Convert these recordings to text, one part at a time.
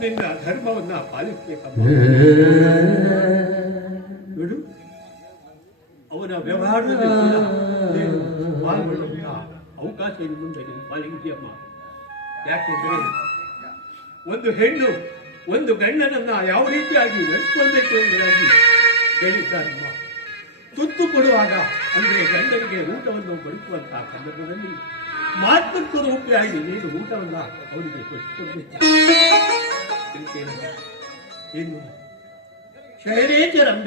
ನಿನ್ನ ಧರ್ಮವನ್ನ ಪಾಲಿಸಬೇಕಮ್ಮ ಬಿಡು. ಅವನ ವ್ಯವಹಾರದಲ್ಲಿ ಕೂಡ ನೀನು ಪಾಲ್ಗೊಳ್ಳುವಂತ ಅವಕಾಶ ಇನ್ನು ಮುಂದೆ ನಿಮ್ಮ ಪಾಲಿಗಿದೆಯಮ್ಮ ಯಾಕೆಂದ್ರೆ ಒಂದು ಹೆಣ್ಣು ಒಂದು ಗಂಡನನ್ನ ಯಾವ ರೀತಿಯಾಗಿ ನಡೆಸ್ಕೊಳ್ಬೇಕು ಎಂಬುದಾಗಿ ಹೇಳಿದ್ದಾರಮ್ಮ ತುತ್ತು ಕೊಡುವಾಗ ಅಂದ್ರೆ ಗಂಡನಿಗೆ ಊಟವನ್ನು ಬಡಿಸುವಂತಹ ಸಂದರ್ಭದಲ್ಲಿ ಮಾತೃತ್ವ ರೂಪಿಯಾಗಿ ನೀನು ಊಟವನ್ನ ಅವರಿಗೆ ಕೊಡಿಸಿಕೊಡ್ಬೇಕು? ಏನು?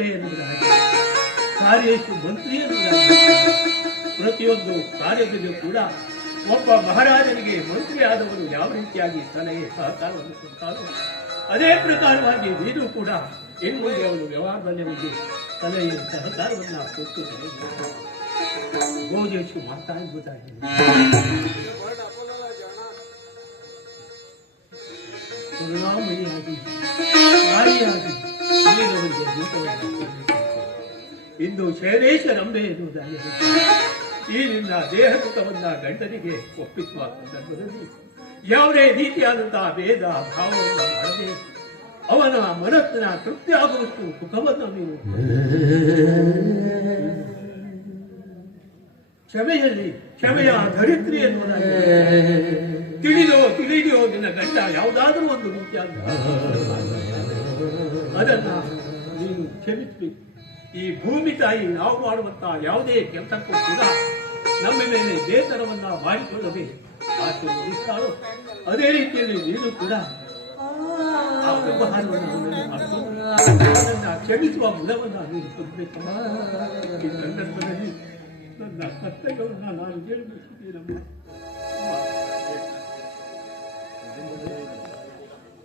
ಎನ್ನುವುದಾಗಿ ಕಾರ್ಯೇಶು ಮಂತ್ರಿ ಎನ್ನುವುದಾಗಿ ಪ್ರತಿಯೊಂದು ಕಾರ್ಯದಲ್ಲೂ ಕೂಡ ಒಬ್ಬ ಮಹಾರಾಜನಿಗೆ ಮಂತ್ರಿ ಆದವರು ಯಾವ ರೀತಿಯಾಗಿ ತನಗೆ ಸಹಕಾರವನ್ನು ಕೊಡ್ತಾರೋ ಅದೇ ಪ್ರಕಾರವಾಗಿ ನೀನು ಕೂಡ ಹೆಣ್ಮುಂದೆ ಅವನು ವ್ಯವಹಾರದಲ್ಲಿ ಒಂದು ತಲೆಯ ಸಹಕಾರವನ್ನು ಕೊಟ್ಟು ಗೋಜೇಶು ಮಾಡ್ತಾ ಇಂದು ಶೈಲೇಶ ರಂಬೆ ಎನ್ನುವುದಾಗಿ ಈ ನಿನ್ನ ದೇಹಕೃತವನ್ನ ಗಂಡನಿಗೆ ಒಪ್ಪಿಸುವ ಸಂದರ್ಭದಲ್ಲಿ ಯಾವುದೇ ರೀತಿಯಾದಂತಹ ಭೇದ, ಭಾವವನ್ನು ಮಾಡದೆ ಅವನ ಮನಸ್ಸಿನ ತೃಪ್ತಿ ಆಗುವಷ್ಟು ಸುಖವನ್ನು ನೀನು ಕ್ಷಮೆಯಲ್ಲಿ, ಕ್ಷಮೆಯ ಧರಿತ್ರಿ ಎನ್ನುವುದಾಗಿ. ನಿನ್ನ ಗಂಡ ಯಾವುದಾದ್ರೂ ಒಂದು ರೀತಿಯ ಅದನ್ನ ನೀನು ಕ್ಷಮಿಸಬೇಕು. ಈ ಭೂಮಿ ತಾಯಿ ನಾವು ಮಾಡುವಂತಹ ಯಾವುದೇ ಕೆಲಸಕ್ಕೂ ಕೂಡ ನಮ್ಮ ಮೇಲೆ ಬೇತನವನ್ನ ಮಾಡಿಕೊಳ್ಳದೆ ಆಕೆ ಅದೇ ರೀತಿಯಲ್ಲಿ ನೀನು ಕೂಡ ಆ ಕ್ಷಮಿಸುವ ಗುಣವನ್ನ ನೀನು ಹೊಂದಬೇಕಮ್ಮ ಈ ಸಂದರ್ಭದಲ್ಲಿ ನನ್ನ ಕರ್ತವ್ಯವನ್ನು ನಾನು ಹೇಳಿಬಿಡ್ತೀನಿ